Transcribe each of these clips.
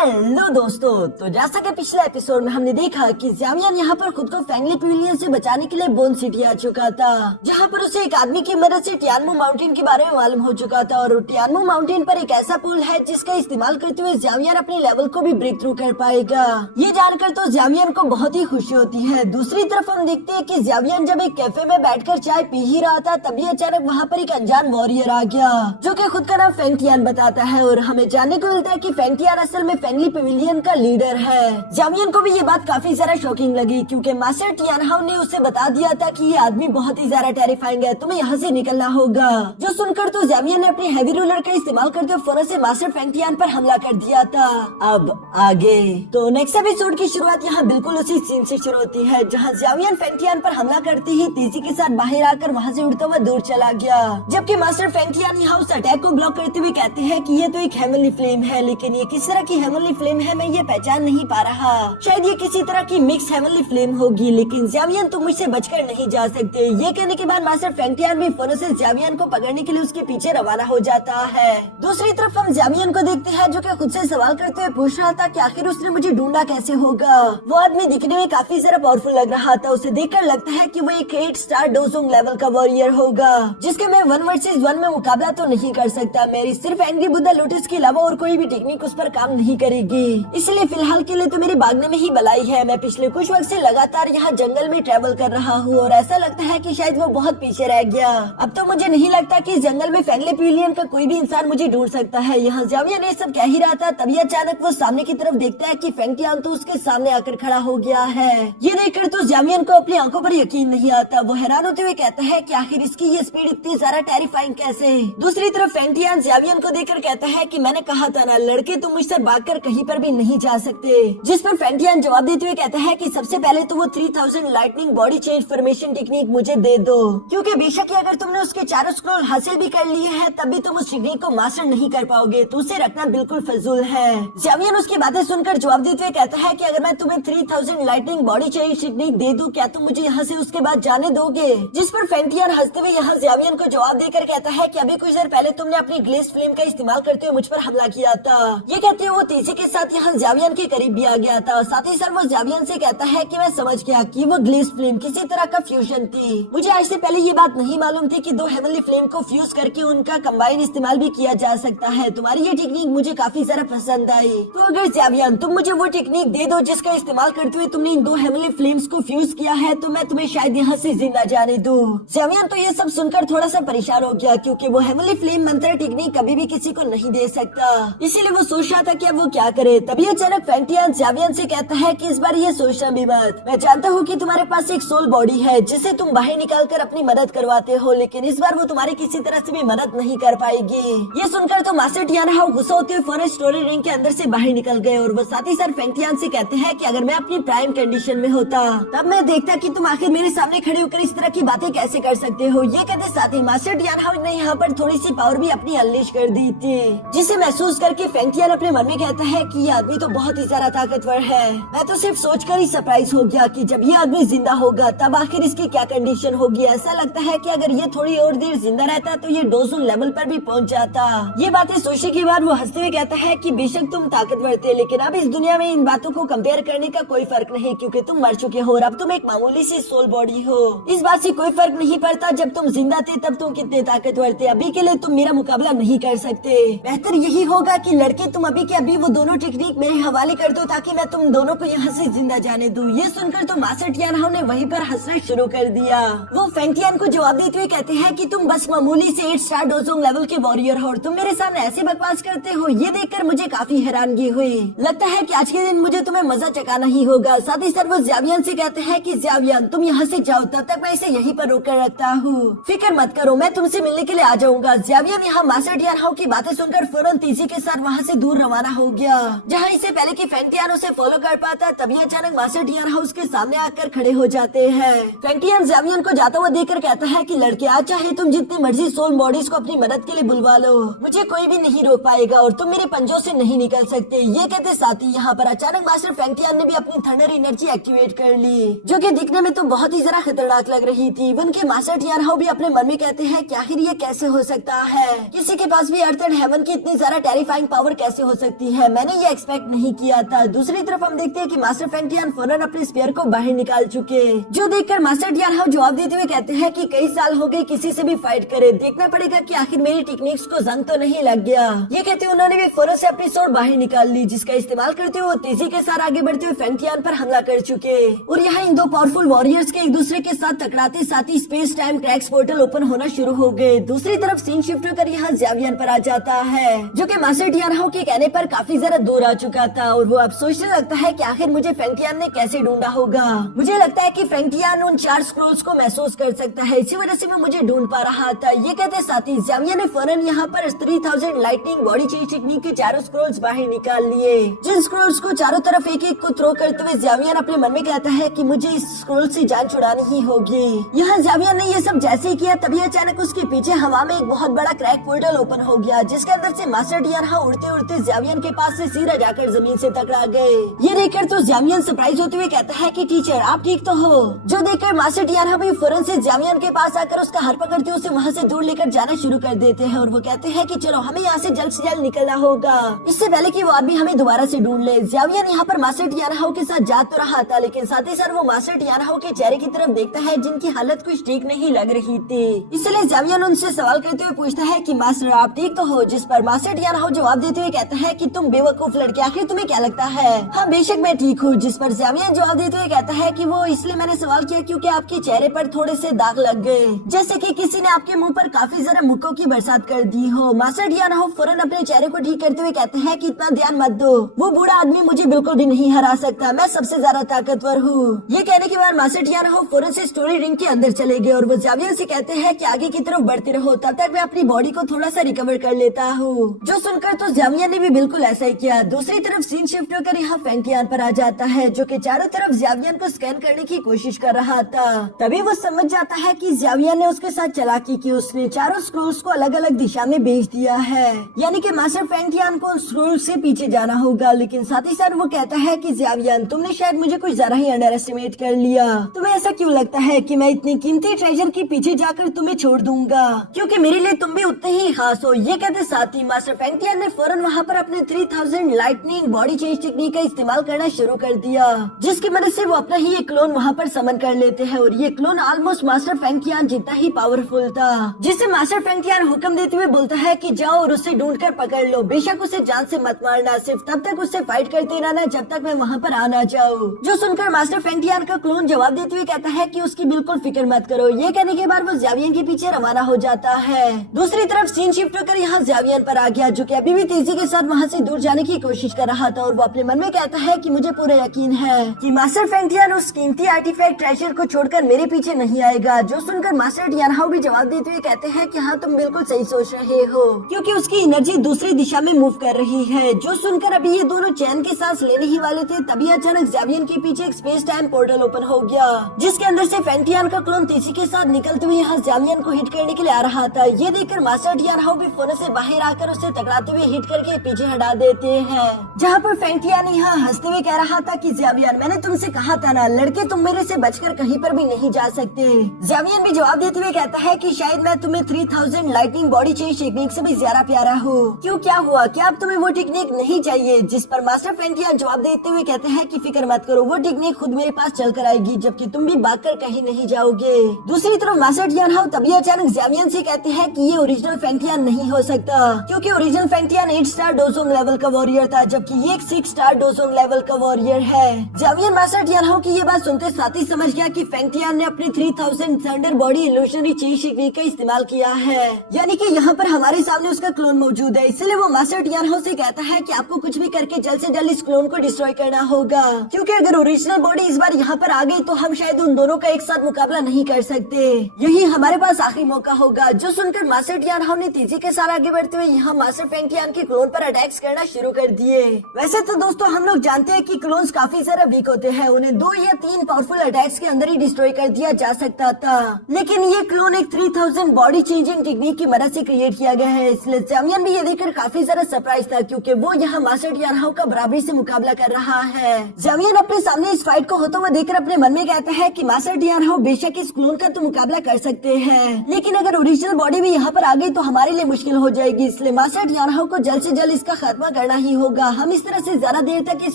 Hello दोस्तों, तो जैसा कि पिछले एपिसोड में हमने देखा कि ज़ावियन यहाँ पर खुद को फैंगली पिविलियन से बचाने के लिए बोन सिटी आ चुका था, जहाँ पर उसे एक आदमी की मदद से टियानमू माउंटेन के बारे में मालूम हो चुका था। और टियानमू माउंटेन पर एक ऐसा पुल है जिसका इस्तेमाल करते हुए ज़ावियन अपने लेवल को भी ब्रेक थ्रू कर पाएगा। ये जानकर तो ज़ावियन को बहुत ही खुशी होती है। दूसरी तरफ हम देखते हैं कि ज़ावियन जब एक कैफे में बैठकर चाय पी ही रहा था, तभी अचानक वहाँ पर एक अनजान वॉरियर आ गया जो कि खुद का नाम फेंग टियान बताता है। और हमें जानने को मिलता है कि फेंग टियान असल में फैंगली पिविलियन का लीडर है। ज़ावियन को भी ये बात काफी ज्यादा शॉकिंग लगी, क्योंकि मास्टर टियानहाउ ने उसे बता दिया था कि ये आदमी बहुत ही ज्यादा टेरिफाइंग है, तुम्हें यहाँ से निकलना होगा। जो सुनकर तो ज़ावियन ने अपने हैवी रूलर का इस्तेमाल करते हुए फौरन से मास्टर फेंग टियान पर हमला कर दिया था। अब आगे तो नेक्स्ट एपिसोड की शुरुआत यहाँ बिल्कुल उसी सीन से शुरू होती है, जहाँ ज़ावियन फेंग टियान पर हमला करते ही तेजी के साथ बाहर आकर वहाँ से उड़ता हुआ दूर चला गया। जबकि मास्टर फेंग टियान यहाँ उस अटैक को ब्लॉक करते हुए कहते हैं कि ये तो एक हेवनली फ्लेम है, लेकिन ये किस तरह की हेवनली फ्लेम है मैं ये पहचान नहीं पा रहा। शायद ये किसी तरह की मिक्स हेवनली फ्लेम होगी, लेकिन ज़ावियन तुम मुझसे बचकर नहीं जा सकते। ये कहने के बाद मास्टर फेंग टियान भी फौरन से ज़ावियन को पकड़ने के लिए उसके पीछे रवाना हो जाता है। दूसरी तरफ हम ज़ावियन को देखते हैं जो कि खुद से सवाल करते हुए पूछ रहा था कि आखिर उसने मुझे ढूंढा कैसे होगा। वो आदमी दिखने में काफी ज्यादा पावरफुल लग रहा था। उसे देखकर लगता है कि वो एक 8 स्टार डोजोंग लेवल का वॉरियर होगा, जिसके मैं 1 वर्सेस 1 में मुकाबला तो नहीं कर सकता। मेरी सिर्फ एंग्री बुद्धा लोटस के अलावा और कोई भी टेक्निक उस पर काम नहीं करेगी, इसलिए फिलहाल के लिए तो मेरी भागने में ही भलाई है। मैं पिछले कुछ वक्त से लगातार यहाँ जंगल में ट्रेवल कर रहा हूँ और ऐसा लगता है कि शायद वो बहुत पीछे रह गया। अब तो मुझे नहीं लगता कि जंगल में फैंगली पिविलियन का कोई भी इंसान मुझे ढूंढ सकता है। यहाँ ज़ावियन ये सब कह ही रहा था, तभी अचानक वो सामने की तरफ देखता है कि फेंग टियान तो उसके सामने आकर खड़ा हो गया है। ये देखकर तो ज़ावियन को अपनी आंखों पर यकीन नहीं आता। वो हैरान होते हुए कहता है कि आखिर इसकी ये स्पीड इतनी ज्यादा टेरिफाइंग कैसे। दूसरी तरफ फेंग टियान ज़ावियन को देखकर कहता है कि मैंने कहा था ना, लड़के तुम मुझसे भागकर कहीं पर भी नहीं जा सकते। जिस पर फेंग टियान जवाब देते हुए कहता है कि सबसे पहले तो वो 3000 lightning body change formation technique मुझे दे दो, क्योंकि बेशक अगर तुमने उसके चारों स्क्रॉल हासिल भी कर लिए हैं, तब भी तुम उस टेक्निक को मास्टर नहीं कर पाओगे, तो उसे रखना बिल्कुल फजूल है। ज़ावियन उसकी बातें सुनकर जवाब देते हुए कहता है कि अगर मैं तुम्हें 3000 लाइटनिंग बॉडी चेंज टेक्निक दे दूं, क्या तुम मुझे यहाँ से उसके बाद जाने दोगे। जिस पर फेंग टियान हंसते हुए यहाँ ज़ावियन को जवाब देकर कहता है कि अभी कुछ देर पहले तुमने अपनी ग्लेस फ्लेम का इस्तेमाल करते हुए मुझ पर हमला किया था। ये कहते हुए वो तेजी के साथ यहाँ ज़ावियन के करीब भी आ गया था। साथ ही साथ वो ज़ावियन से कहता है कि मैं समझ गया कि वो ग्लेस फ्लेम किसी तरह का फ्यूजन थी। मुझे आज से पहले ये बात नहीं मालूम थी कि 2 हेवनली फ्लेम को फ्यूज करके उनका कंबाइन इस्तेमाल भी किया जा सकता है। तुम्हारी ये टेक्निक मुझे काफी ज्यादा पसंद आई। तो अगर ज़ावियन तुम मुझे वो टेक्निक दे दो जिसका इस्तेमाल करते हुए तुमने इन 2 हेवनली फ्लेम्स को फ्यूज किया है, तो मैं तुम्हें शायद यहाँ से जिंदा जाने दूं। ज़ावियन तो ये सब सुनकर थोड़ा सा परेशान हो गया, क्योंकि वो हेवनली फ्लेम मंत्र टेक्निक कभी भी किसी को नहीं दे सकता, इसीलिए वो सोच रहा था कि अब वो क्या करे। तभी अचानक फेंग टियान ज़ावियन से कहता है कि इस बार ये सोचना भी मत। मैं जानता हूँ कि तुम्हारे पास एक सोल बॉडी है जिसे तुम बाहर निकाल कर अपनी मदद करवाते हो, लेकिन इस बार वो तुम्हारी किसी तरह से भी मदद नहीं कर पाएगी। ये सुनकर तो मास्टर टियानहाउ गुस्सा होते हुए फौरन स्टोरी रिंग के अंदर से बाहर निकल गए और वो साथ ही साथ फेंग टियान से कहते हैं कि अगर मैं अपनी प्राइम कंडीशन में होता, तब मैं देखता कि तुम आखिर मेरे सामने खड़े होकर इस तरह की बातें कैसे कर सकते हो। ये कहते साथ ही मास्टर टियानहाउ ने यहाँ पर थोड़ी सी पावर भी अपनी अनलीश कर दी थी, जिसे महसूस करके फेंग टियान अपने मन में कहता है कि ये आदमी तो बहुत ही ज्यादा ताकतवर है। मैं तो सिर्फ सोचकर ही सरप्राइज हो गया कि जब ये आदमी जिंदा होगा तब आखिर इसकी क्या कंडीशन होगी। ऐसा लगता है कि अगर ये थोड़ी और देर जिंदा रहता तो ये डोजोंग लेवल पर भी पहुंच जाता। ये बातें सोचने के बाद वो हंसते हुए कहता है कि बेशक तुम ताकतवर थे, लेकिन अब इस दुनिया में इन बातों को कंपेयर करने का कोई फर्क नहीं, क्योंकि तुम मर चुके हो और अब तुम एक मामूली सी सोल बॉडी हो। इस बात से कोई फर्क नहीं पड़ता जब तुम जिंदा थे तब तुम कितने ताकतवर थे। अभी के लिए तुम मेरा मुकाबला नहीं कर सकते। बेहतर यही होगा कि लड़के तुम अभी के अभी वो दोनों टेक्निक मेरे हवाले कर दो, ताकि मैं तुम दोनों को यहाँ से जिंदा जाने दूं। ये सुनकर तो मास्टर टियानहाउ ने वहीं पर हंसना शुरू कर दिया। वो फेंग टियान को जवाब देते हुए कहते हैं कि तुम बस मामूली से 8 स्टार डोजोंग लेवल के वॉरियर हो और तुम मेरे सामने ऐसे बकवास करते हो। ये देखकर मुझे काफी हैरानगी हुई। लगता है कि आज के दिन मुझे तुम्हें मजा चकाना ही होगा। साथ ही साथ वो ज़ावियन से कहते हैं कि ज़ावियन तुम यहाँ से जाओ, तब तक मैं इसे यहीं पर रोक कर रखता हूँ। फिक्र मत करो, मैं तुमसे मिलने के लिए आ जाऊंगा। ज़ावियन यहाँ मास्टर टियानहाउ की बातें सुनकर फौरन तेजी के साथ वहाँ से दूर रवाना हो गया। जहाँ इससे पहले कि फेंग टियान उसे फॉलो कर पाता, तभी अचानक मास्टर टियानहाउ उसके सामने आकर खड़े हो जाते हैं। फेंग टियान ज़ावियन को जाता हुआ देखकर कहता है कि लड़के आज चाहे तुम जितनी मर्जी सोल बॉडीज को अपनी मदद के लिए बुलवा लो, मुझे कोई भी नहीं रोक पाएगा और तुम मेरे पंजों से नहीं निकल सकते। ये कहते साथ ही यहाँ पर अचानक मास्टर फेंग टियान ने भी अपनी थंडर एनर्जी एक्टिवेट कर ली, जो कि दिखने में तो बहुत ही ज्यादा खतरनाक लग रही थी। इवन के मास्टर टियानहाउ भी अपने मन में कहते हैं कि आखिर ये कैसे हो सकता है, किसी के पास भी अर्थ एंड हेवन की इतनी ज्यादा टेरिफाइंग पावर कैसे हो सकती है। मैंने ये एक्सपेक्ट नहीं किया था। दूसरी तरफ हम देखते हैं कि मास्टर फेंग टियान फौरन अपने स्पेयर को बाहर निकाल चुके, जो देखकर मास्टर टियान हाउ जवाब देते हुए कहते हैं कि कई साल हो गए किसी से भी फाइट करे, देखना पड़ेगा कि आखिर मेरी टेक्निक्स को जंग तो नहीं लग गया। ये कहते हुए उन्होंने भी फौरन से अपनी स्वॉर्ड बाहर निकाल ली, जिसका इस्तेमाल करते हुए तेजी के साथ आगे बढ़ते हुए फेंग टियान पर हमला कर चुके। और यहाँ इन दो पावरफुल वॉरियर्स के एक दूसरे के साथ टकराते साथ ही space time cracks portal open होना शुरू हो गए। दूसरी तरफ सीन शिफ्ट होकर यहाँ ज़ावियन पर आ जाता है, जो कि मास्टर टियान हाउ के कहने पर काफी ज्यादा दूर आ चुका था और वो अब सोचने लगता है कि आखिर मुझे फेंग टियान ने कैसे ढूंढा होगा। मुझे लगता है कि फेंग टियान उन 4 स्क्रोल्स को महसूस कर सकता है, इसी वजह से वो मुझे ढूंढ पा रहा था। ये कहते साथ ही ज़ावियन ने फौरन यहाँ पर 3000 लाइटनिंग बॉडी चेंज टेक्निक के 4 स्क्रोल्स बाहर निकाल लिए, जिन स्क्रोल्स को चारों तरफ एक एक को थ्रो करते हुए ज़ावियन अपने मन में कहता है कि मुझे इस स्क्रोल से जान छुड़ानी ही होगी। यहाँ ज़ावियन ने ये सब जैसे ही किया तभी अचानक उसके पीछे हवा में एक बहुत बड़ा क्रैक पोर्टल ओपन हो गया, जिसके अंदर से मास्टर टियान हाउ उड़ते उड़ते ज़ावियन के पास से सीधा जाकर जमीन से टकरा गए। ये देखकर तो ज़ावियन सरप्राइज होते हुए कहता है कि टीचर आप ठीक तो हो, जो देखकर मास्टर टियान हाउ भी फौरन से ज़ावियन के पास आकर उसका हाथ पकड़ते उसे वहाँ से दूर लेकर जाना शुरू कर देते हैं और वो कहते हैं कि चलो हमें यहाँ से जल्द निकलना होगा, इससे पहले कि वो आदमी हमें दोबारा से ढूंढ ले। ज़ावियन यहाँ पर मास्टर टियान हाउ के साथ जा तो रहा था, लेकिन साथ ही साथ वो मास्टर टियान हाउ के चेहरे की तरफ देखता है जिनकी हालत कुछ ठीक नहीं लग रही थी। इसलिए ज़ावियन उनसे सवाल करते हुए पूछता है कि मास्टर आप ठीक तो हो, जिस पर मास्टर टियान हाउ जवाब देते हुए कहता है कि तुम बेवकूफ लड़के, आखिर तुम्हें क्या लगता है? हाँ बेशक मैं ठीक हूँ, जिस पर ज़ावियन जवाब देते हुए कहता है कि वो इसलिए मैंने सवाल किया क्योंकि आपके चेहरे पर थोड़े से दाग लग गए, जैसे कि किसी ने आपके मुंह पर काफी जरा मुक्कों की बरसात कर दी हो। मास्टर टियान हाउ फौरन अपने चेहरे को ठीक करते हुए कहते हैं कि इतना ध्यान मत दो, वो बूढ़ा आदमी मुझे बिल्कुल भी नहीं हरा सकता, मैं सबसे ज्यादा ताकतवर हूँ। ये कहने के बाद मास्टर टियान हाउ फौरन से स्टोरी रिंग के अंदर चले गए और वो ज़ावियन से कहते हैं कि आगे की तरफ बढ़ते रहो, तब तक मैं अपनी बॉडी को थोड़ा सा रिकवर कर लेता हूँ। जो सुनकर तो ज़ावियन ने भी बिल्कुल ऐसा ही किया। दूसरी तरफ सीन शिफ्ट होकर यहाँ फेंग टियान पर आ जाता है, जो कि चारों तरफ ज़ावियन को स्कैन करने की कोशिश कर रहा था। तभी वो समझ जाता है कि ज़ावियन ने उसके साथ चालाकी की, उसने चारों स्क्रोल्स को अलग अलग दिशा में भेज दिया है, यानी कि मास्टर फेंग टियान को उन स्क्रोल से पीछे जाना होगा। लेकिन साथ ही साथ वो कहता है कि ज़ावियन तुमने शायद मुझे कुछ ज्यादा ही अंडर एस्टिमेट कर लिया, तुम्हें ऐसा क्यों लगता है कि मैं इतनी कीमती ट्रेजर के पीछे जाकर तुम्हें छोड़ दूंगा, क्योंकि मेरे लिए तुम भी उतने ही खास हो। ये कहते साथ ही मास्टर फेंग टियान ने फौरन वहाँ पर अपने 3000 लाइटनिंग बॉडी चेंज टेक्निक का इस्तेमाल करना शुरू कर दिया, जिसकी मदद से वो अपना ही एक क्लोन वहाँ पर समन कर लेते हैं और ये clone almost master Feng Tian जितना ही पावरफुल था, जिसे मास्टर फेंग टियान हुक्म देते हुए बोलता है कि जाओ और उसे ढूंढ कर पकड़ लो, बेशक उसे जान से मत मारना, सिर्फ तब तक उससे फाइट करते रहना जब तक मैं वहाँ पर आ ना जाऊँ। जो सुनकर मास्टर फेंग टियान का क्लोन जवाब देते हुए कहता है कि उसकी बिल्कुल फिक्र मत करो। ये कहने के बाद वो ज़ावियन के पीछे रवाना हो जाता है। दूसरी तरफ सीन शिफ्ट होकर यहाँ ज़ावियन पर आ गया, जो कि अभी भी तेजी के साथ वहाँ से दूर जाने की कोशिश कर रहा था और वो अपने मन में कहता है कि मुझे पूरा यकीन है कि मास्टर फेंग टियान उस कीमती आर्टिफैक्ट ट्रेजर को छोड़कर मेरे पीछे नहीं आएगा। जो सुनकर मास्टर टियान हाउ भी जवाब देते हुए कहते हैं कि हाँ तुम बिल्कुल सही सोच रहे हो, क्योंकि उसकी एनर्जी दूसरी दिशा में मूव कर रही है। जो सुनकर अभी ये दोनों चैन की सांस लेने ही वाले थे, तभी अचानक ज़ावियन के पीछे एक स्पेस टाइम पोर्टल ओपन हो गया, जिसके अंदर से फेंग टियान का क्लोन तेजी के साथ निकलते हुए यहाँ ज़ावियन को हिट करने के लिए आ रहा था। ये देखकर मास्टर टियान हाउ भी फोन से बाहर आकर उसे टकराते हुए हिट करके पीछे हटा देते हैं, जहाँ पर फेंग टियान यहाँ हंसते हुए कह रहा था कि ज़ावियन मैंने तुमसे कहा था ना, लड़के तुम मेरे से बचकर कहीं पर भी नहीं जा सकते। ज़ावियन भी जवाब देते हुए कहता है कि शायद मैं तुम्हें 3000 लाइटनिंग बॉडी चेंज टेक्निक से भी ज्यादा प्यारा हूँ। क्यों क्या हुआ, क्या अब तुम्हें वो टेक्निक नहीं चाहिए? जिस पर मास्टर फेंग टियान जवाब देते हुए कहते हैं कि फिक्र मत करो, वो टेक्निक खुद मेरे पास चल कर आएगी, जबकि तुम भी भागकर कहीं नहीं जाओगे। दूसरी तरफ मास्टर टियान हाउ तभी अचानक ज़ावियन से कहते हैं कि ये ओरिजिनल फेंग टियान नहीं हो सकता, क्योंकि original Feng Tian 8 star Dozong level का वॉरियर था, जबकि ये एक 6 स्टार डोजोंग लेवल का वॉरियर है। ज़ावियन मास्टर टियान हाउ की ये बात सुनते साथ ही समझ गया कि फेंग टियान ने अपनी 3000 थंडर बॉडी इल्यूशनरी चेंज टेक्निक का इस्तेमाल किया है, यानी कि यहाँ पर हमारे सामने उसका क्लोन मौजूद है। इसलिए वो मास्टर टियान हाउ से कहता है कि आपको कुछ भी करके जल्द से जल्द इस क्लोन को डिस्ट्रॉय करना होगा, क्योंकि अगर ओरिजिनल बॉडी इस बार यहाँ पर आ गई तो हम शायद उन दोनों का एक साथ मुकाबला नहीं कर सकते, यही हमारे पास आखिरी मौका होगा। जो सुनकर मास्टर टियान हाउ ने तेजी के साथ आगे बढ़ते हुए यहाँ मास्टर फेंग टियान के क्लोन पर अटैक्स करना शुरू कर दिए। वैसे तो दोस्तों हम लोग जानते हैं कि क्लोन्स काफी सारा वीक होते हैं, उन्हें 2 या 3 पावरफुल अटैक्स के अंदर ही डिस्ट्रॉय कर दिया जा सकता था, लेकिन ये क्लोन एक 3000 बॉडी चेंजिंग टेक्निक की मदद से क्रिएट किया गया है। इसलिए ज़ावियन भी ये देखकर काफी ज्यादा सरप्राइज था, क्योंकि वो यहाँ मास्टर टियान हाउ का बराबरी से मुकाबला कर रहा है। ज़ावियन अपने सामने इस फाइट को होता हुआ देखकर अपने मन में कहता है कि मास्टर टियान हाउ बेशक इस क्लोन का तो मुकाबला कर सकते हैं, लेकिन अगर ओरिजिनल बॉडी भी यहाँ पर आ गई तो हमारे लिए मुश्किल हो जाएगी। इसलिए मास्टर टियान हाउ को जल्द से जल्द इसका खात्मा करना ही होगा। हम इस तरह से ज्यादा देर तक इस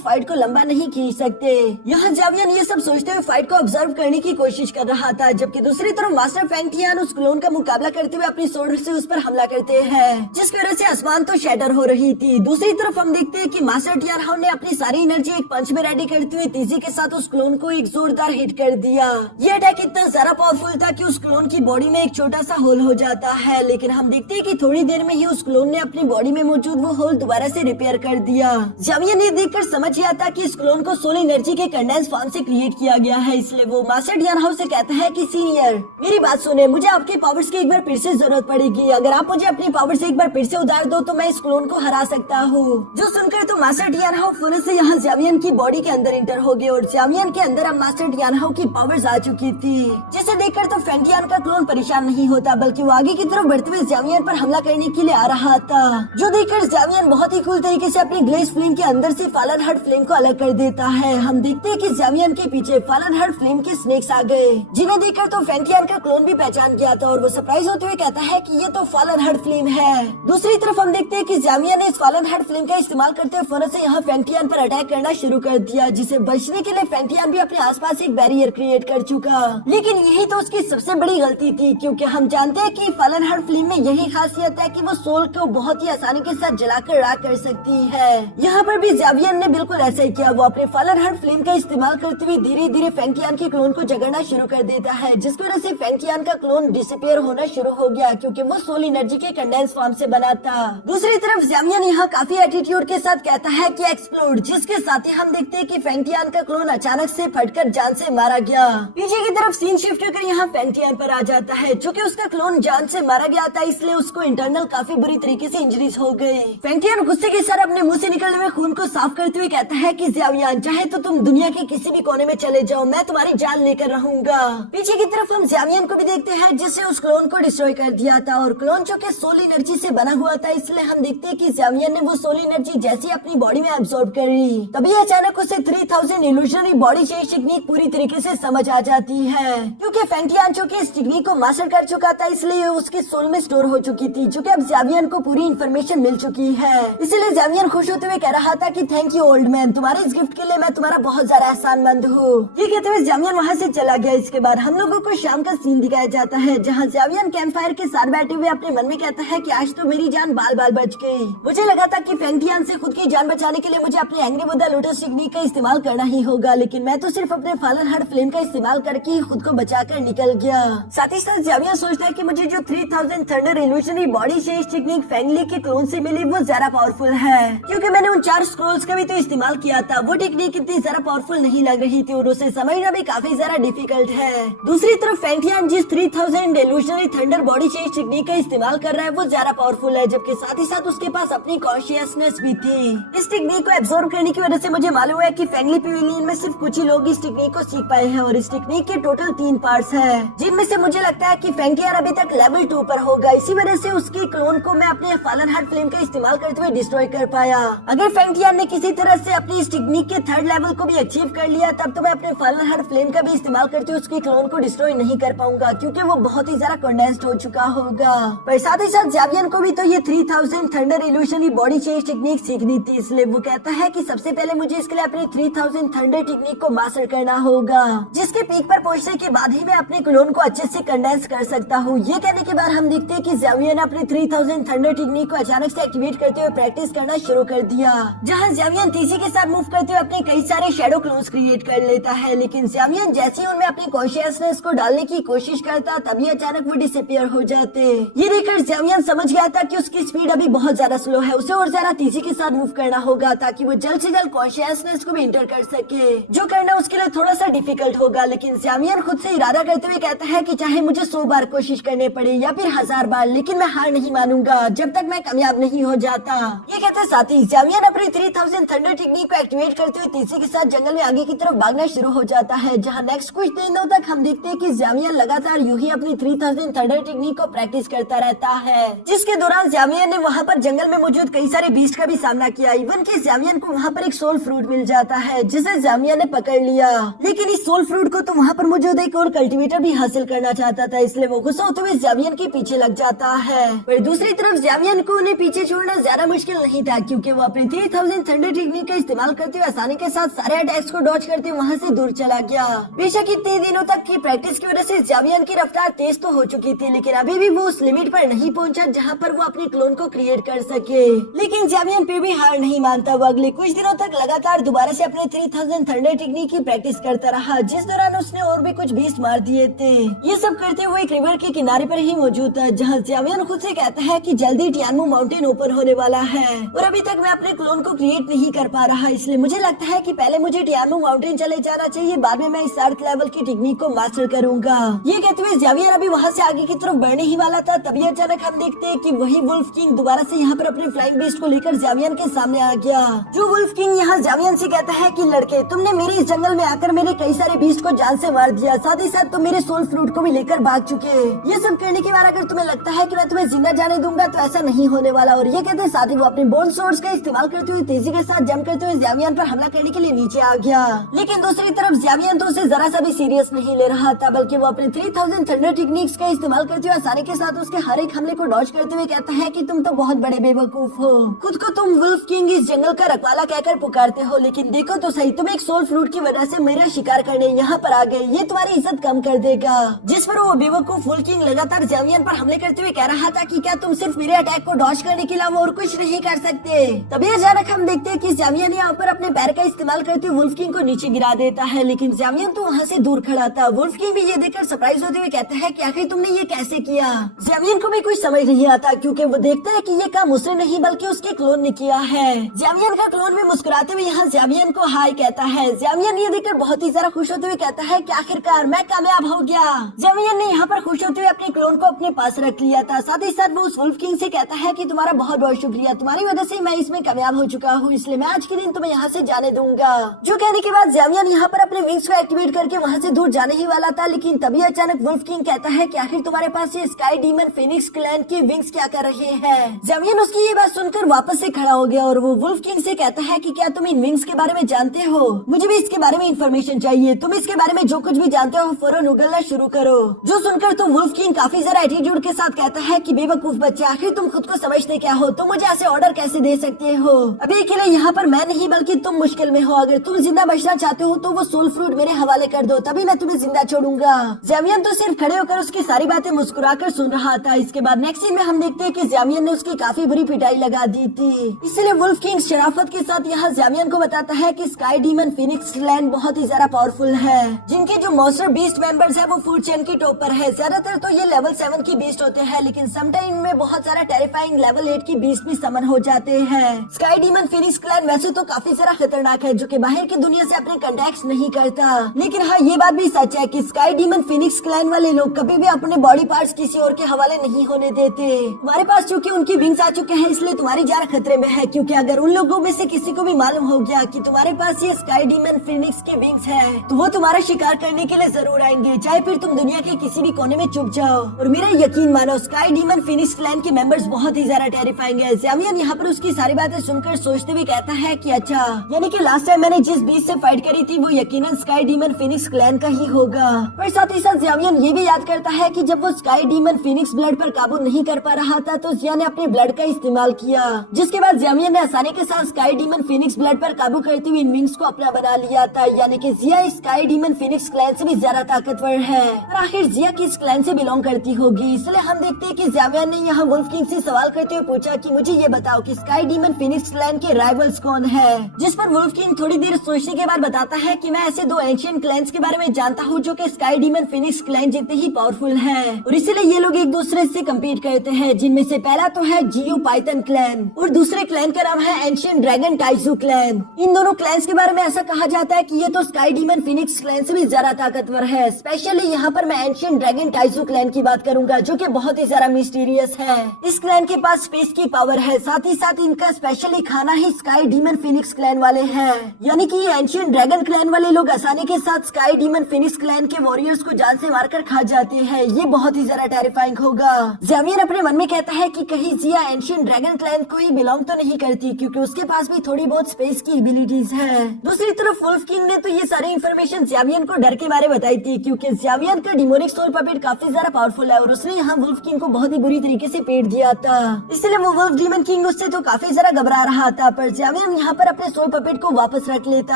फाइट को लंबा नहीं खींच सकते। यहाँ जावियन ये सब सोचते हुए फाइट को ऑब्जर्व करने की कोशिश कर रहा था, जबकि दूसरी तरफ मास्टर फेंग टियान उस क्लोन का मुकाबला करते हुए अपनी सोर्ड से उस पर हमला करते हैं, जिसकी वजह से आसमान तो शैटर हो रही थी। दूसरी तरफ हम देखते हैं कि मास्टर टियान हाउ ने अपनी सारी एनर्जी एक पंच में रेडी करते हुए तेजी के साथ उस क्लोन को एक जोरदार हिट कर दिया। ये अटैक इतना ज्यादा पावरफुल था कि उस क्लोन की बॉडी में एक छोटा सा होल हो जाता है, लेकिन हम देखते हैं कि थोड़ी देर में ही उस क्लोन ने अपनी बॉडी में मौजूद वो होल दोबारा से रिपेयर कर दिया। जावियन ने देखकर समझ गया था कि इस क्लोन को सोल एनर्जी के कंडेंस फॉर्म से क्रिएट किया गया है, इसलिए वो मास्टर टियान हाउ से कहता है कि सीनियर मेरी बात सुने, मुझे आपके पावर्स की एक बार फिर से जरूरत पड़ेगी। अगर आप मुझे अपनी पावर से एक बार फिर से उधार दो तो मैं इस क्लोन को हरा सकता हूँ। जो सुनकर तो मास्टर टियान हाउ फौरन से यहाँ जावियन की बॉडी के अंदर इंटर हो गए और जावियन के अंदर अब मास्टर टियान हाउ की पावर्स आ चुकी थी, जिसे देखकर तो फेंग टियान का क्लोन परेशान नहीं होता, बल्कि वो आगे की तरफ बढ़ते हुए जावियन पर हमला करने के लिए आ रहा था। जो देखकर जावियन बहुत ही कूल तरीके से अपनी ग्लेज फ्लेम के अंदर से फॉलन हार्ट फ्लेम को अलग कर देता है। हम देखते हैं कि जावियन के पीछे फॉलन हार्ट फ्लेम के स्नेक्स आ गए, जिन्हें देखकर तो फेंग टियान का क्लोन भी पहचान गया था और वो सरप्राइज होते हुए कहता है कि ये तो फॉलन हार्ट फ्लेम है। दूसरी तरफ हम देखते हैं कि जावियन ने इस फॉलन हार्ट फ्लेम का इस्तेमाल करते हुए फौरन से यहाँ फेंग टियान पर अटैक करना शुरू कर दिया, जिसे बचने के लिए फेंग टियान भी अपने आसपास एक बैरियर क्रिएट कर चुका। लेकिन यही तो उसकी सबसे बड़ी गलती थी, क्योंकि हम जानते हैं कि फॉलन हार्ट फ्लेम में यही खासियत है कि वो सोल को बहुत ही आसानी के साथ जलाकर राख कर सकती है। यहाँ पर भी जावियन ने बिल्कुल ऐसा ही किया। वो अपने फॉलन हार्ट फ्लेम का इस्तेमाल करते हुए धीरे धीरे फेंग टियान के क्लोन को जगड़ना शुरू कर देता है, जिसकी वजह से फेंग टियान का क्लोन डिसअपियर होना शुरू हो गया, क्योंकि वो सोल एनर्जी के कंडेंस फॉर्म से बना था। दूसरी तरफ जावियन यहाँ काफी एटीट्यूड के साथ कहता है कि एक्सप्लोड, जिसके साथ ही हम देखते हैं कि फेंग टियान का क्लोन अचानक से फटकर जान से मारा गया। पीछे की तरफ सीन शिफ्ट होकर यहाँ फेंग टियान पर आ जाता है, चूँकि उसका क्लोन जान से मारा गया था, इसलिए उसको इंटरनल काफी बुरी तरीके से इंजरीज हो गई। फेंग टियान गुस्से के साथ अपने मुंह से निकलने हुए खून को साफ करते हुए कहता है कि जावियन चाहे तो तुम दुनिया के किसी भी कोने में चले जाओ, मैं तुम्हारी जान लेकर रहूंगा। पीछे की तरफ हम जावियन को भी देखते हैं, जिससे उस क्लोन को डिस्ट्रॉय कर दिया था और क्लोन जो कि सोल एनर्जी से बना हुआ था, इसलिए हम देखते हैं कि जावियन ने वो सोल एनर्जी जैसी अपनी बॉडी में एब्सॉर्ब करी, तभी अचानक उसे 3000 इल्यूजनरी बॉडी चेंज टेक्निक पूरी तरीके से समझ आ जाती है, क्योंकि फेंग टियान जो कि इस टेक्निक को मास्टर कर चुका था, इसलिए उसकी सोल में स्टोर हो चुकी थी, जो कि अब जावियन को पूरी इन्फॉर्मेशन मिल चुकी है। इसलिए जावियन खुश होते हुए कह रहा था कि थैंक यू ओल्ड मैन, तुम्हारे इस गिफ्ट के लिए मैं तुम्हारा बहुत ज्यादा एहसानमंद हूँ। ये कहते हुए जावियन वहाँ से चला गया। इसके बाद हम लोगों को शाम का सीन दिखाया जाता है, जहाँ जावियन कैंप फायर के साथ बैठे हुए अपने मन में कहता है कि आज तो मेरी जान बाल बाल बच गई। मुझे लगा था कि फेंग टियान से खुद की जान बचाने के लिए मुझे अपने एंग्री बुद्धा लोटस टेक्निक का इस्तेमाल करना ही होगा, लेकिन मैं तो सिर्फ अपने फॉलन हार्ट फ्लेम का इस्तेमाल करके ही खुद को बचाकर निकल गया। साथ ही साथ जावियन सोचता है कि मुझे जो 3000 thunder illusionary body change technique Feng Li के क्लोन से मिली वो ज्यादा पावरफुल है, क्योंकि मैंने उन 4 स्क्रोल्स का भी तो इस्तेमाल किया था। वो टेक्निक इतनी ज्यादा पावरफुल नहीं लग रही थी और उसे समझना भी काफी ज्यादा डिफिकल्ट है। दूसरी तरफ फेंग टियान जिस 3000 illusionary thunder body change technique का इस्तेमाल कर रहा है वो ज्यादा पावरफुल है, जबकि साथ ही साथ उसके पास अपनी कॉन्शियसनेस भी थी। इस टेक्निक को एब्जॉर्ब करने की वजह से मुझे मालूम है कि फेंगली पेविलियन में सिर्फ कुछ ही लोग इस टेक्निक को सीख पाए हैं और इस टेक्निक के टोटल 3 पार्ट्स हैं, जिनमें से मुझे लगता है कि फेंग टियान अभी तक लेवल 2 पर होगा। इसी वजह से उसकी क्लोन को मैं अपने फॉलन हार्ट फ्लेम का इस्तेमाल करते हुए डिस्ट्रॉय कर पाया। अगर फेंग टियान ने किसी तरह से अपनी इस टेक्निक के 3rd लेवल को भी अचीव कर लिया, तब तो मैं अपने फॉलन हार्ट फ्लेम का भी इस्तेमाल करते हुए उसकी क्लोन को डिस्ट्रॉय नहीं कर पाऊंगा, क्योंकि वो बहुत ही ज्यादा कंडेंस्ड हो चुका होगा। पर साथ ही साथ जावियन को भी तो ये 3000 thunder illusionary body change technique सीखनी थी, इसलिए वो कहता है कि सबसे पहले मुझे इसके लिए अपनी 3000 थंडर टेक्निक को मास्टर करना होगा, जिसके पीक पर पहुंचने के बाद ही मैं अपने क्लोन को अच्छे से कंडेंस कर सकता हूँ। ये कहने के बाद हम देखते हैं कि जावियन अपनी 3000 थंडर टेक्निक को अचानक से एक्टिवेट करते हुए प्रैक्टिस करना शुरू कर दिया, जहाँ जावियन तेजी के साथ मूव करते हुए अपने कई सारे शैडो क्लोन्स क्रिएट कर लेता है। लेकिन जावियन जैसे ही उनमें अपनी कॉन्शियसनेस को डालने की कोशिश करता, तभी अचानक वो डिसअपियर हो जाते। ये देखकर जावियन समझ गया था कि उसकी स्पीड अभी बहुत ज्यादा स्लो है, उसे और ज्यादा तेजी के साथ मूव करना होगा ताकि वो जल्द से जल्द कॉन्शियसनेस को भी इंटर कर सके, जो करना उसके लिए थोड़ा सा डिफिकल्ट होगा। लेकिन जावियन खुद से इरादा करते हुए कहता है कि चाहे मुझे 100 बार कोशिश करने पड़े या फिर 1000 बार, लेकिन मैं हार नहीं मानूंगा जब तक मैं कामयाब नहीं हो जाता। ये कहते साथ ही जावियन अपनी 3000 थंडर टेक्निक को एक्टिवेट करते हुए तेजी के साथ जंगल में आगे की तरफ भागना शुरू हो जाता है, जहाँ नेक्स्ट कुछ दिनों तक हम देखते हैं कि जावियन लगातार यूं ही अपनी 3000 थंडर टेक्निक को प्रैक्टिस करता रहता है, जिसके दौरान जावियन ने वहाँ पर जंगल में मौजूद कई सारे बीस्ट का भी सामना किया। इवन कि जावियन को वहाँ पर एक सोल फ्रूट मिल जाता है, जिसे जावियन ने पकड़ लिया। लेकिन इस सोल फ्रूट को तो वहाँ पर मौजूद एक और कल्टीवेटर भी हासिल करना चाहता था, इसलिए वो गुस्सा होते हुए जावियन के पीछे लग जाता है। पर दूसरी तरफ जावियन को उन्हें पीछे छोड़ना ज्यादा मुश्किल नहीं नहीं था क्योंकि वो अपने 3000 थंडर टेक्निक का इस्तेमाल करते हुए आसानी के साथ सारे अटैक्स को डॉज करते हुए वहाँ से दूर चला गया। बेशक इतने दिनों तक की प्रैक्टिस की वजह से ज़ावियन की रफ्तार तेज तो हो चुकी थी, लेकिन अभी भी वो उस लिमिट पर नहीं पहुंचा जहाँ पर वो अपने क्लोन को क्रिएट कर सके। लेकिन ज़ावियन फिर भी हार नहीं मानता। वो अगले कुछ दिनों तक लगातार दोबारा से अपने 3000 थंडर टेक्निक की प्रैक्टिस करता रहा, जिस दौरान उसने और भी कुछ बीस्ट मार दिए थे। ये सब करते हुए एक रिवर के किनारे पर ही मौजूद था, जहाँ ज़ावियन खुद से कहता है कि जल्दी टियानमू माउंटेन ओपन होने वाला है और अभी तक मैं अपने क्लोन को क्रिएट नहीं कर पा रहा, इसलिए मुझे लगता है कि पहले मुझे टियानमू माउंटेन चले जाना चाहिए, बाद में मैं इस अर्थ लेवल की टेक्निक को मास्टर करूंगा। ये कहते हुए ज़ावियन अभी वहाँ से आगे की तरफ बढ़ने ही वाला था, तभी अचानक हम देखते हैं कि वही वुल्फ किंग दोबारा से यहाँ पर अपने फ्लाइंग बीस्ट को लेकर ज़ावियन के सामने आ गया। जो वुल्फ किंग यहाँ ज़ावियन से कहता है कि लड़के, तुमने मेरे इस जंगल में आकर मेरे कई सारे बीस्ट को जान से मार दिया, साथ ही साथ तुम मेरे सोल फ्रूट को भी लेकर भाग चुके। ये सब करने के बाद अगर तुम्हें लगता है कि मैं तुम्हें जिंदा जाने दूंगा तो ऐसा नहीं होने वाला। और ये कहते साथ ही वो अपने बोन सोर्स का इस्तेमाल करते हुए तेजी के साथ जंप करते हुए ज़ावियन पर हमला करने के लिए नीचे आ गया। लेकिन दूसरी तरफ ज़ावियन तो उसे जरा सा भी सीरियस नहीं ले रहा था, बल्कि वो अपने 3000 थंडर टेक्निक्स का इस्तेमाल करते हुए आसानी के साथ उसके हर एक हमले को डॉज करते हुए कहता है कि तुम तो बहुत बड़े बेवकूफ हो, खुद को तुम वुल्फ किंग इस जंगल का रखवाला कहकर पुकारते हो, लेकिन देखो तो सही, तुम एक सोल फ्रूट की वजह से मेरा शिकार करने यहाँ पर आ गए, ये तुम्हारी इज्जत कम कर देगा। जिस पर वो बेवकूफ वुल्फ किंग लगातार ज़ावियन पर हमले करते हुए कह रहा था कि क्या तुम सिर्फ मेरे अटैक को डॉज करने के अलावा और कुछ नहीं कर सकते। तभी अचानक हम देखते हैं कि ज़ावियन यहाँ पर अपने पैर का इस्तेमाल करते हुए वुल्फ किंग को नीचे गिरा देता है, लेकिन ज़ावियन तो वहाँ से दूर खड़ा था। वुल्फ किंग भी ये देखकर सरप्राइज होते हुए कहता है कि आखिर तुमने ये कैसे किया। ज़ावियन को भी कुछ समझ नहीं आता क्योंकि वो देखता है कि ये काम उसने नहीं बल्कि उसके क्लोन ने किया है। ज़ावियन का क्लोन भी मुस्कुराते हुए यहाँ ज़ावियन को हाय कहता है। ज़ावियन ये देखकर बहुत ही ज्यादा खुश होते हुए कहता है कि आखिरकार मैं कामयाब हो गया। ज़ावियन ने यहाँ पर खुश होते हुए अपने क्लोन को अपने पास रख लिया था। साथ ही साथ वो उस वुल्फ किंग से कहता है कि तुम्हारा बहुत बहुत शुक्रिया, तुम्हारी वजह से मैं इसमें कामयाब हो चुका हूँ, इसलिए मैं आज के दिन तुम्हें यहाँ से जाने दूंगा। जो कहने के बाद ज़ावियन यहाँ पर अपने विंग्स को एक्टिवेट करके वहाँ से दूर जाने ही वाला था, लेकिन तभी अचानक वुल्फ किंग कहता है कि आखिर तुम्हारे पास ये स्काई डीमन फिनिक्स क्लैन के विंग्स क्या कर रहे हैं। ज़ावियन उसकी ये बात सुनकर वापस से खड़ा हो गया और वो वुल्फ किंग से कहता है कि क्या तुम इन विंग्स के बारे में जानते हो, मुझे भी इसके बारे में इन्फॉर्मेशन चाहिए, तुम इसके बारे में जो कुछ भी जानते हो फौरन उगलना शुरू करो। जो सुनकर तो वुल्फ किंग काफी ज्यादा एटीट्यूड के साथ कहता है कि बेवकूफ बच्चे, आखिर तुम खुद को समझते क्या हो, तुम मुझे ऐसे ऑर्डर कैसे दे सकते हो। अभी के लिए यहाँ पर मैं नहीं बल्कि तुम मुश्किल में हो, अगर तुम जिंदा बचना चाहते हो तो वो सोल फ्रूट मेरे हवाले कर दो, तभी मैं तुम्हें जिंदा छोड़ूंगा। ज़ावियन तो सिर्फ खड़े होकर उसकी सारी बातें मुस्कुराकर सुन रहा था। इसके बाद नेक्स्ट सीन में हम देखते हैं कि ज़ावियन ने उसकी काफी बुरी पिटाई लगा दी थी। इसलिए वुल्फ किंग शराफत के साथ यहाँ ज़ावियन को बताता है कि स्काई डीमन फिनिक्स क्लैन बहुत ही ज्यादा पावरफुल है, जिनके जो मॉन्स्टर बीस्ट मेंबर्स है वो फूड चेन की टॉप पर है। ज्यादातर तो ये लेवल 7 की बीस्ट होते हैं, लेकिन समटाइम में बहुत सारा टेरिफाइंग लेवल 8 की बीस्ट भी समन हो जाते हैं। स्काई डीमन फिनिक्स क्लैन वैसे तो काफी ज्यादा खतरनाक है, जो कि बाहर की दुनिया से अपने कॉन्टेक्ट नहीं करता, लेकिन हाँ ये बात भी सच है कि स्काई डीमन फिनिक्स क्लैन वाले लोग कभी भी अपने बॉडी पार्ट्स किसी और के हवाले नहीं होने देते। तुम्हारे पास चूंकि उनकी विंग्स आ चुके हैं इसलिए तुम्हारी जान खतरे में है, क्योंकि अगर उन लोगों में से किसी को भी मालूम हो गया कि तुम्हारे पास ये स्काई डीमन फिनिक्स के विंग्स है तो वो तुम्हारा शिकार करने के लिए जरूर आएंगे, चाहे फिर तुम दुनिया के किसी भी कोने में छुप जाओ। और मेरा यकीन मानो स्काई डीमन फिनिक्स क्लैन के मेंबर्स बहुत ही ज्यादा टेरिफाइंग है। ज़ावियन यहाँ पर उसकी सारी बातें सुनकर सोचते हुए कहता है कि अच्छा, यानी कि लास्ट टाइम मैंने जिस बीच से फाइट करी थी वो यकीनन स्काई डीमन फिनिक्स क्लैन का ही होगा। पर साथ ही साथ ज़ावियन ये भी याद करता है कि जब वो स्काई डीमन फिनिक्स ब्लड पर काबू नहीं कर पा रहा था तो ज़िया ने अपने ब्लड का इस्तेमाल किया, जिसके बाद ज़ावियन ने आसानी के साथ स्काई डीमन फिनिक्स ब्लड पर काबू करते हुए इन विंग्स को अपना बना लिया था। यानी कि Zia sky demon phoenix clan से भी ज्यादा ताकतवर है। और आखिर ज़िया किस क्लैन से बिलोंग करती होगी, इसलिए हम देखते हैं कि ज़ावियन ने यहाँ वुल्फ किंग से सवाल करते हुए पूछा कि मुझे ये बताओ कि स्काई डीमन फिनिक्स क्लैन के राइवल्स कौन है। जिस पर वुल्फ किंग थोड़ी देर सोचने के बाद बताता है कि मैं ऐसे दो एंशिएंट क्लैंस के बारे में जानता हूँ जो कि स्काई डीमन फिनिक्स क्लैन जितने ही पावरफुल है, और इसीलिए ये लोग एक दूसरे से कम्पीट करते हैं, जिनमें से पहला तो है जियो पाइथन क्लैन और दूसरे क्लैन का नाम है एंशिएंट ड्रैगन टाइजू क्लैन। इन दोनों क्लैंस के बारे में ऐसा कहा जाता है कि ये तो स्काई डीमन फिनिक्स क्लैन से भी ज्यादा ताकतवर है। स्पेशली यहाँ पर मैं एंशिएंट ड्रैगन टाइजू क्लैन की बात करूंगा, जो कि बहुत ही ज्यादा मिस्टीरियस है। इस क्लैन के पास स्पेस की पावर है, साथ ही साथ इनका स्पेशली खाना ही स्काई डीमन फिनिक्स क्लैन वाले हैं। यानी कि ये एंशिएंट ड्रैगन क्लैन वाले लोग आसानी के साथ स्काई डीमन फिनिक्स क्लैन के वॉरियर्स को जान से मारकर खा जाते हैं। ये बहुत ही ज्यादा टेरिफाइंग होगा। ज़ावियन अपने मन में कहता है कि कहीं ज़िया एंशिएंट ड्रैगन क्लैन को ही बिलोंग तो नहीं करती, क्योंकि उसके पास भी थोड़ी बहुत स्पेस की एबिलिटीज है। दूसरी तरफ वुल्फ किंग ने तो ये सारी इन्फॉर्मेशन ज़ावियन को डर के बारे बताई थी, क्योंकि ज़ावियन का डिमोनिक सोल पपेट काफी ज्यादा पावरफुल है और उसने यहाँ वुल्फ किंग को बहुत ही बुरी तरीके से पेट दिया था। इसलिए वो वुल्फ डीमन किंग उससे से तो काफी जरा घबरा रहा था, पर जैमियन यहाँ पर अपने सोल पपेट को वापस रख लेता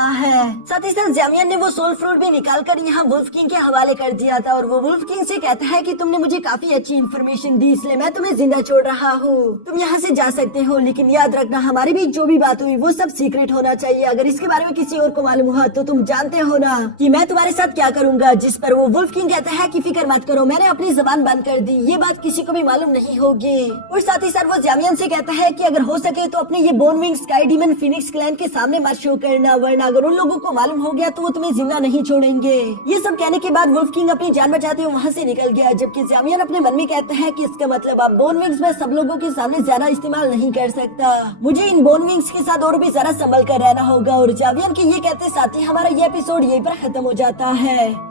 है। साथ ही साथ जैमियन ने वो सोल फ्रूट भी निकाल कर यहाँ वुल्फ किंग के हवाले कर दिया था और वो वुल्फ किंग से कहता है कि तुमने मुझे काफी अच्छी इन्फॉर्मेशन दी, इसलिए मैं तुम्हें जिंदा छोड़ रहा हूँ। तुम यहाँ से जा सकते हो, लेकिन याद रखना हमारे बीच जो भी बात हुई वो सब सीक्रेट होना चाहिए। अगर इसके बारे में किसी और को मालूम हुआ तो तुम जानते हो ना कि मैं तुम्हारे साथ क्या करूंगा। जिस पर वो वुल्फ किंग कहता है कि फिक्र मत करो, मैंने अपनी जबान बंद कर दी, ये बात किसी को भी मालूम नहीं होगी। और साथ ही साथ वो जैमियन से कहता है कि अगर हो सके तो अपने ये bone wing sky demon phoenix clan के सामने मत शो करना, वरना अगर उन लोगों को मालूम हो गया तो वो तुम्हें जिंदा नहीं छोड़ेंगे। ये सब कहने के बाद वुल्फ किंग अपनी जान बचाते हुए वहाँ से निकल गया, जबकि जैमियन अपने मन में कहता है कि इसका मतलब अब बोन विंग्स में सब लोगों के सामने ज्यादा इस्तेमाल नहीं कर सकता, मुझे इन बोन विंग्स के साथ और भी जरा संभल कर रहना होगा। और जैमियन के ये कहते साथ ही हमारा ये एपिसोड यहीं पर खत्म हो जाता है।